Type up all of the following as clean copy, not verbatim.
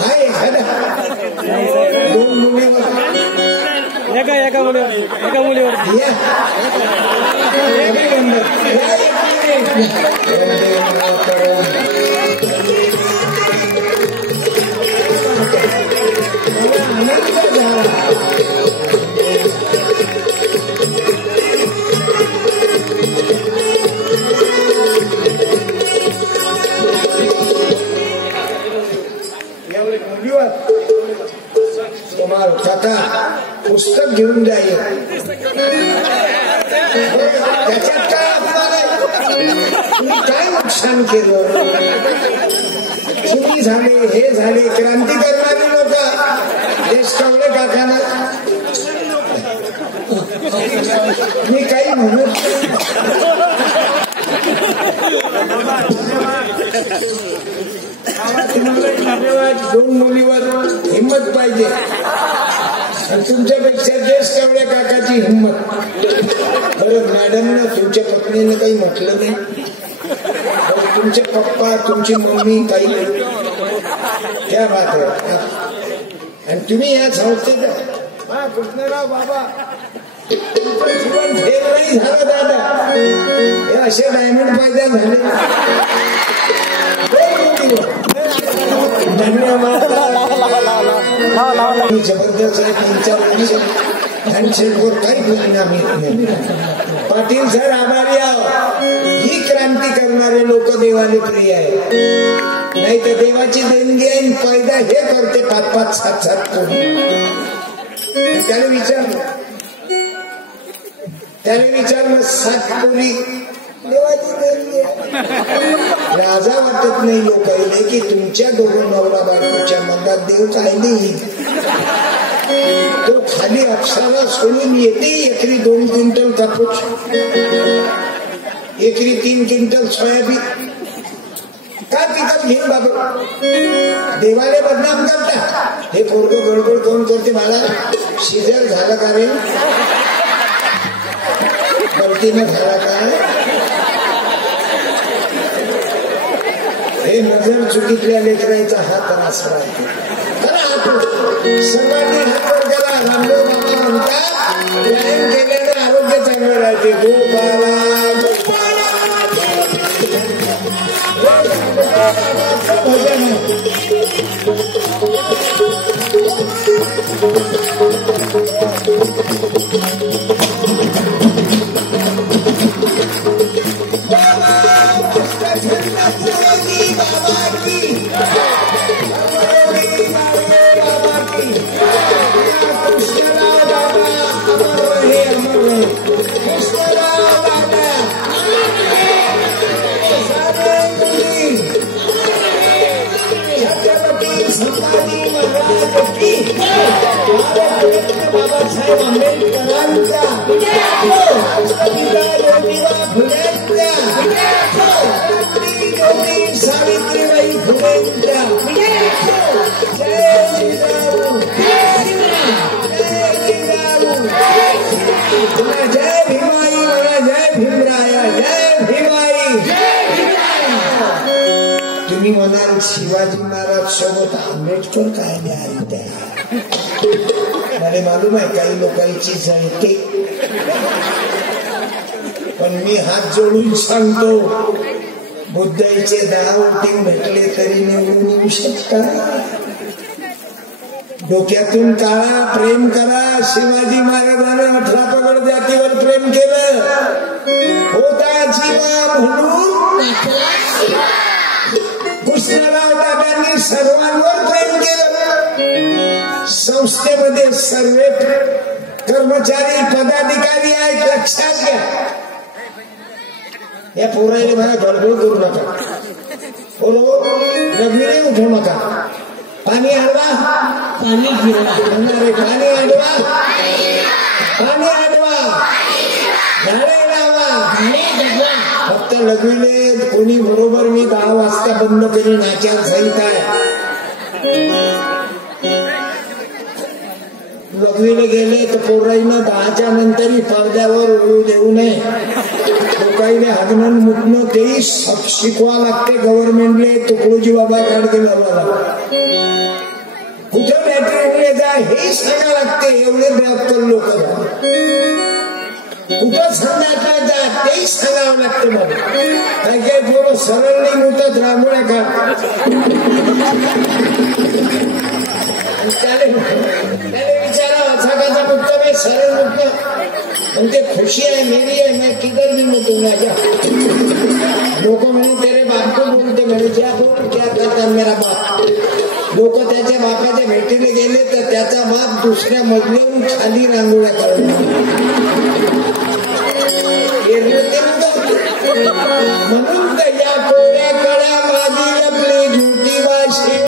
हा एखादा 2 मुलीवर एका मुलीवर तुम्हाला काका पुस्तक घेऊन जाईल त्याच्यात काय काय नुकसान केलं चुकी झाले हे झाले क्रांती करणारी लोक देश कवले काकांना मी काही म्हणत धन्यवाद 2 मुलीवर हिंमत पाहिजे आणि तुमच्यापेक्षा ज्येष्ठ कवळे काकाची हिंमत बरं मॅडमनं तुमच्या पत्नीने काही म्हटलं नाही तुमचे पप्पा तुमची मम्मी काही नाही क्या बात आहे आणि तुम्ही या संस्थेचा कृष्णराव बाबा जीवन फेर नाही झालं दादा हे असे डायमंड पैदा झाले जबरदस्त आहे 3-4 वर्ष हँडशेकवर काही परिणाम येत नाही पाटील सर आभारी आहो ही क्रांती करणारे लोक देवाले प्रिय आहे नाही तर देवाची देणगी आहे पैदा हे करते 5-5, 7-7 कोणी त्याने विचारलं 7 कोणी देवाची देणगी राजा वाटत नाही लोकांना की तुमच्या 2 नवरा बायकोच्या मनात देव काय नाही तो खाली अप्सरा सोडून येते एकरी 2 क्विंटल कापूस एकरी 3 क्विंटल सोयाबीन का पिकअप घेऊन बाबा देवाले बदनाम करता हे पोरग गडबड कोण करते मला शिजर झालं का रे गलतीनं झाला का हे नजर चुकीतल्या लेकरांचा हा त्रास राहतो सर्वांनी हात वर करा रामदेव बाबा म्हणतात व्यायाम केल्यानं आरोग्य चांगलं राहते गोपाला भजन बाबासाहेब आंबेडकरांचा सावित्रीबाई फुलेंच्या जय जिजाऊ जय भीमाई म्हणा जय भीमराया जय भीमाई तुम्ही म्हणाल शिवाजी महाराज सोबत आंबेडकर काय द्याल त्या मला मालूम आहे काही लोकांची जळते पण मी हात जोडून सांगतो बुद्धाचे 10 वोटिंग भेटले तरी निवडून येऊ शकता डोक्यातून काळा प्रेम करा शिवाजी महाराजांनी 18 पगड जातीवर प्रेम केलं होता जीवा म्हणून कृष्णराव दादांनी सर्वांवर प्रेम केलं संस्थेमध्ये सर्व कर्मचारी पदाधिकारी आहेत लक्षात घ्या या पोराने मला गडबड करू नका बोलो लग्न उठवू नका पाणी आडवा पाणी गिरणार पाणी आडवा झाडे लावा फक्त लग्विले कोणी बरोबर मी 10 वाजता बंद करी नाच्यात सहित आहे लग्नीला गेले तर पोराईनं 10च्या नंतरही पडद्यावर ओळू देऊ नये लोक लोकाईले हागणं मुतणं तेही शिकवा लागते गव्हर्नमेंटले. तुकडोजी बाबा काढते बाबाला कुठं मॅट्रिकले जा हेही सांगा लागते. एवढे 72 लोक कुठं संघातला जा तेही सांगावं लागते. मला काही काही पोरं सरळ नाही मुतत रांगोळ्या का त्याला विचारा अचाकाचा मुक्त मी सरळ मुक्त ते खुशी आहे मेरी है मैं किधर भी मुतूंगा जा. लोक म्हणे तेरे बाप को बोलते म्हणे क्या बोल क्या करता मेरा बाप. लोक त्याच्या बापाच्या भेटीला गेले तर त्याचा बाप दुसऱ्या मजल्याहून खाली रांगोळ्या काढून म्हणून तर या कोऱ्या कळ्या माझी लपली झुटी बाशी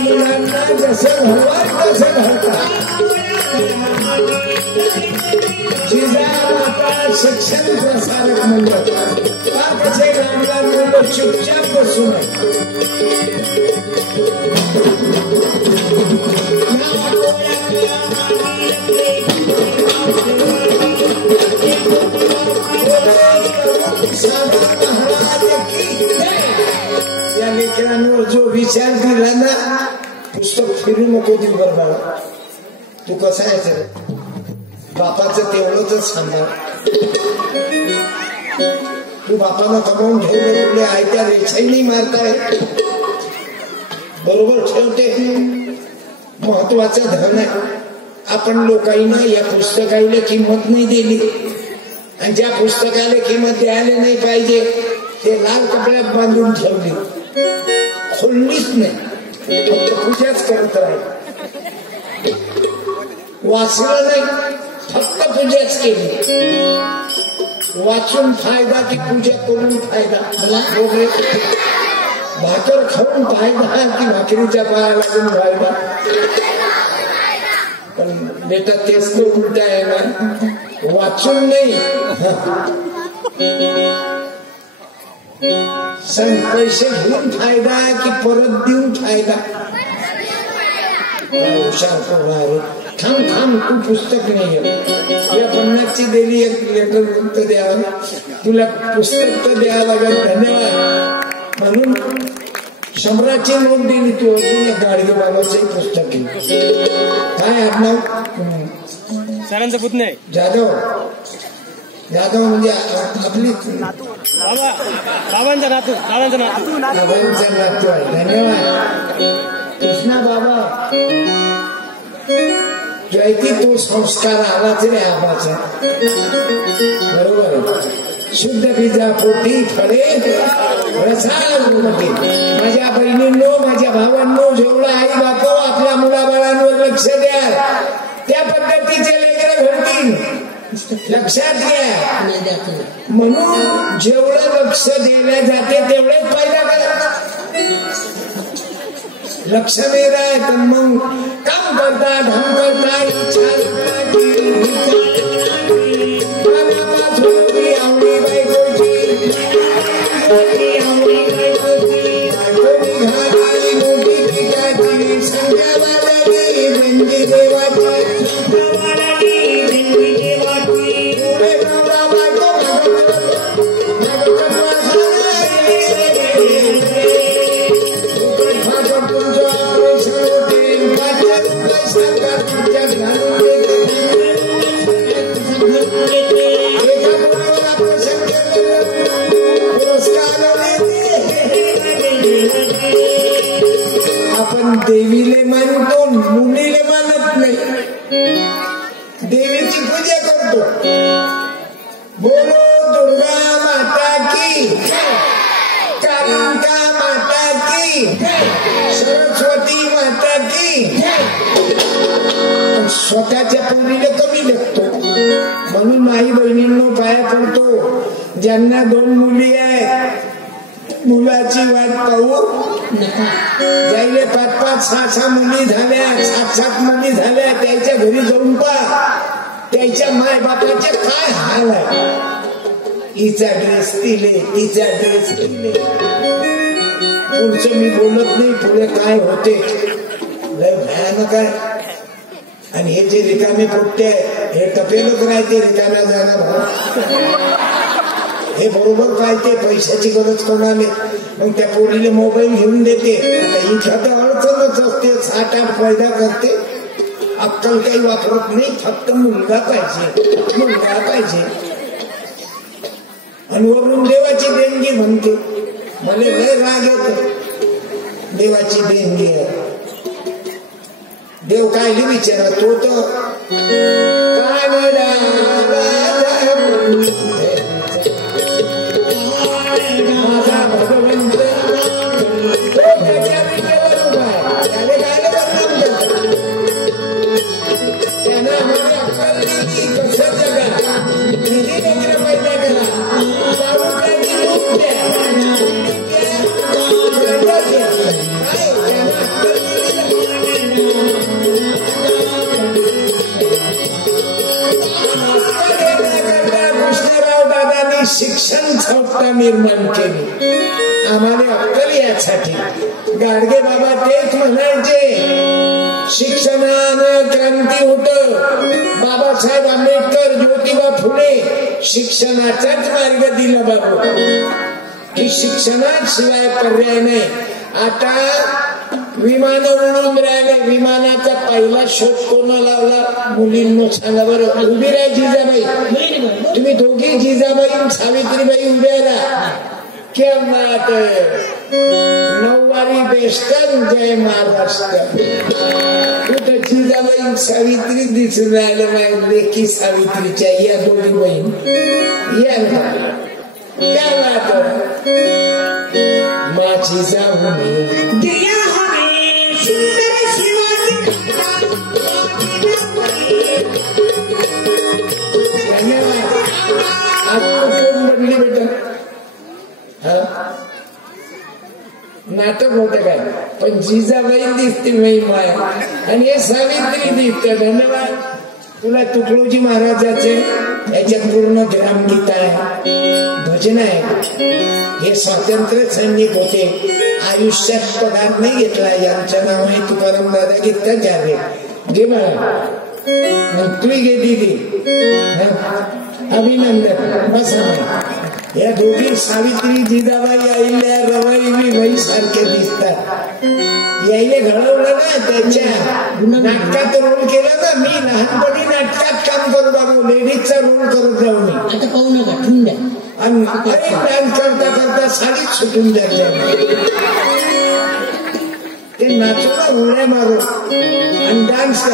मुलांना जसं घडवा तसं घडता. जिजामाता शिक्षण प्रसारक मंडळ कसे लहान मुलं चुपचाप बसून या लेकरांवर जो विचार दिला ना पुस्तक फिरू नको दिवभर बाळा. तू कसा आहे बापाचं तेवढंच सांभाळ. तू बापानं कमावून ठेवलं तुला आयत्या रेषाही नाही मारताय बरोबर ठेवते. महत्वाचं धन आहे. आपण लोकांना या पुस्तकाला किंमत नाही दिली आणि ज्या पुस्तकाला किंमत द्यायला नाही पाहिजे ते लाल कपड्यात बांधून ठेवली खोललीच नाही फक्त पूजाच करत राहील. वाचलं नाही फक्त पूजाच केली. वाचून फायदा की पूजा करून फायदा. भाकर खाऊन फायदा की भाकरीच्या पाया लागून फायदा. पण बेटा तेच तो उलटा आहे ना. वाचून नाही सांग पैसे घेऊन फायदा की परत देऊन फायदा. थांब थांब तू पुस्तक नाही या 50ची दिली एक लेटर तर द्यावं तुला पुस्तक तर द्यावं लागेल. धन्यवाद म्हणून 100ची नोट दिली तू अजून गाडगे बाबाचंही पुस्तक आहे. काय आडनाव सरांचं पुतणे जाधव. जाधव म्हणजे आपली बाबांचा नातू बाबांचा नातू आहे. धन्यवाद कृष्णा बाबा. जयती तो संस्कार आला तरी आबाचा बरोबर. शुद्ध बीजा पोटी फळे माझ्या बहिणींनो माझ्या भावांनो जेवढा आई बापो आपल्या मुलाबाळांवर लक्ष द्या. त्या पद्धतीचे लेकरं घडतील लक्षात घ्या. म्हणून जेवढं लक्ष दिलं जाते तेवढेच फायदा करा. लक्ष नाही राहत तर मग काम करता ढंग करता आवडी बायकोची मोठी पिकाची संध्यावाली भेंडी देवाची आपण देवीले मानतो मुलीले मानत नाही. देवीची पूजा करतो. बोलो दुर्गा माता की कालिका माता की सरस्वती माता की. स्वतःच्या पोरीला कमी लेखतो म्हणून आई बहिणींनो पाया पडतो. ज्यांना 2 मुली आहेत मुलाची वाट पाहू ज्याला 5-5, 6-6 मुली झाल्या 7-7 मुली झाल्या त्याच्या घरी जाऊन पहा त्याच्या माय बापाचे काय हाल आहे. हिचा ड्रेस दिले तिचा ड्रेस दिले. पुढचं मी बोलत नाही पुढे काय होते लय भयानक आहे. आणि हे जे रिकामे पोट्टे हे टपेलच राहते रिकाम्या जागा हे बरोबर पाहिजे पैशाची गरज कोणाले मग त्या पोरीला मोबाईल घेऊन देते इथं अडचणच असते 7-8 पैदा करते अक्कल काही वापरत नाही फक्त मुलगा पाहिजे आणि वरून देवाची देणगी म्हणते मला लय राग येतो देवाची देणगी देव काय विचारा तो तर काय माझा भगवंत त्यांना आम्हाला अक्कल दिली कसं जगा किती नगर पैदा करा कृष्णराव दादांनी शिक्षण संस्था निर्माण केली आम्हाला अक्कल यासाठी गाडगे बाबा तेच म्हणायचे शिक्षणानं क्रांती होत बाबासाहेब आंबेडकर ज्योतिबा फुले शिक्षणाचाच मार्ग दिला बाबू की शिक्षणाशिवाय पर्याय नाही आता विमान उडून राहिले विमानाचा पहिला शोध कोण लावला मुलींनो सांगा बरं उभी राहा जिजाबाई तुम्ही दोघी जिजाबाई सावित्रीबाई उभ्या राहा क्या बात नऊवारी बेस्टन जय महाराष्ट्र कुठं जिजाबाई सावित्री दिसून राहिलं माझ्या लेकी सावित्रीच्या या दोन्ही बहीण या क्या बात माझी जाऊन बनली बेटा नाटक होतं काय पण जिजाबाई दिसते मी माया आणि हे सावित्री दिसते धन्यवाद तुला तुकडोजी महाराजाचे याच्यात पूर्ण ग्रामगीता आहे भजन आहे हे स्वातंत्र्य सैनिक होते आयुष्यात पदार्थ नाही घेतला यांचं नाव आहे तुकाराम दादा गीता घ्यावे घे मला तुही घे दिदी अभिनंदन बसा या दोघी सावित्री जिजाबाई आईल्या रवाई बाई सारखे दिसतात यायले घडवलं ना त्यांच्या नाटकात रोल केला ना मी लहानपणी नाटकात काम करू लागलो लेडीजचा रोल करत जाऊ मी आता पाहू नका ठेवून द्या आणि डान्स करता करता साडीच सुटून जायच्या ते नाचूला उड्या मारू आणि डान्स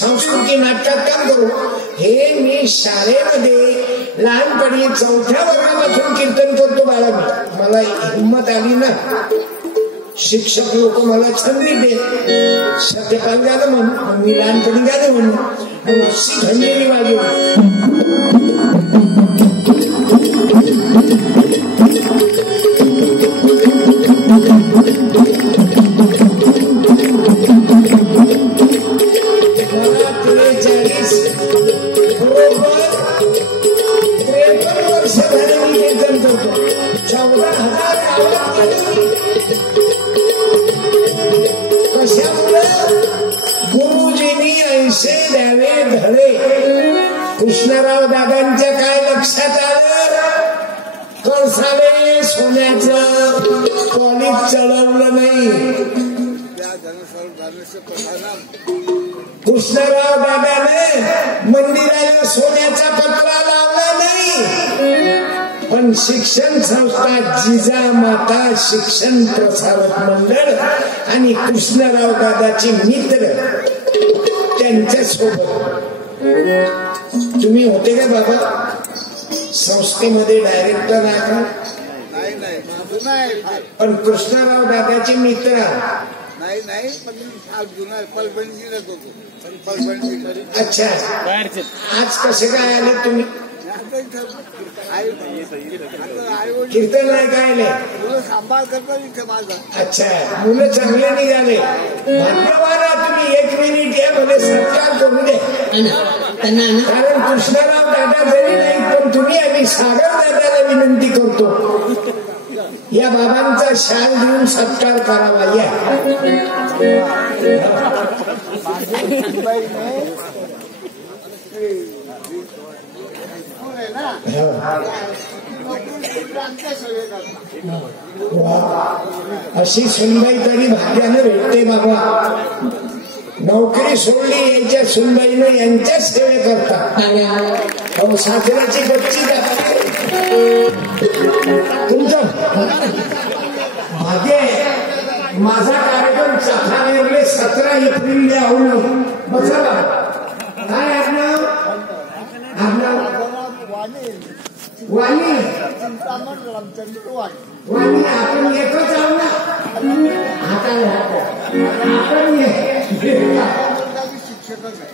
संस्कृती नाटकात काम करू हे मी शाळेमध्ये लहानपणी 4थ्या वर्गापासून कीर्तन करतो बाळा मी मला हिंमत आली ना शिक्षक लोक मला संधी दे सत्यपाल गाणं म्हणून मी लहानपणी गाणं म्हणून अशी खंडेरी वाजवली कृष्णराव दादांच्या काय लक्षात आलं कळसाले सोन्याचं कॉलेज चढवलं नाही कृष्णराव दादाने मंदिराला सोन्याचा पत्रा लावला नाही पण शिक्षण संस्था जिजामाता शिक्षण प्रसारक मंडळ आणि कृष्णराव दादाचे मित्र त्यांच्या सोबत तुम्ही होते का बाबा संस्थेमध्ये डायरेक्टर आहे पण कृष्णराव दादाचे मित्र नाही अच्छा आज कसे काय आले तुम्ही कीर्तन नाही काय नाही सांभाळ करता माझा अच्छा मुलं चांगले निघाले धन्यवाद तुम्ही 1 मिनिट या मध्ये सत्कार करू दे कारण कृष्णराव दादा जरी नाही पण तुम्ही आम्ही सागर दादाला विनंती करतो या बाबांचा शाल देऊन सत्कार करावा या अशी सुनबाई तरी भाग्यानं भेटते बाबा. नोकरी सोडली याच्या सुनबाईनं यांच्या सेवे करतात. सासऱ्याची बच्ची तुमचं भाग्य. माझा कार्यक्रम चाफानेरले 17 एप्रिलला होऊन बसा. काय आडनाव? वाणी. वाणी आपण एकच आहो ना. आपण शिक्षकच आहे.